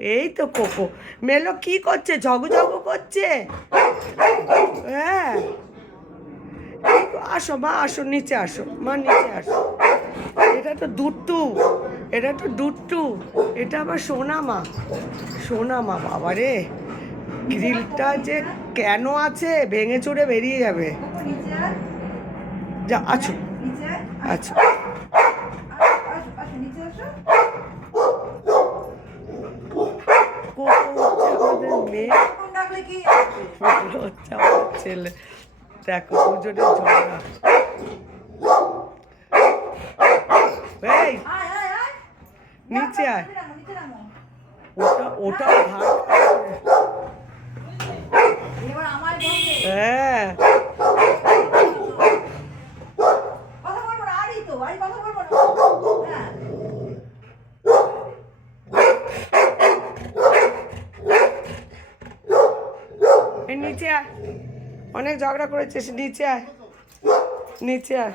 এই তো কোকো। মেলো কি করছে? ঝগঝগ করছে। হ্যাঁ, আসো মা, আসো নিচে আসো মা, নিচে আসো। এটা তো দুট্টু, এটা তো দুট্টু, এটা আবার সোনা মা। সোনা মা, বাবা রে, গ্রিলটা যে কেন আছে, ভেঙে চুরে বেরিয়ে যাবে। যা আছো, আচ্ছা। আমাদের মেয়ে হচ্ছে আমাদের ছেলে। দেখো দুজনের ঝগড়া। এই নিচে আয়। ওটা ওটা ভাগ। হ্যাঁ, এই নিচে আয়। অনেক ঝগড়া করেছিস, নিচে আয়, নিচে আয়।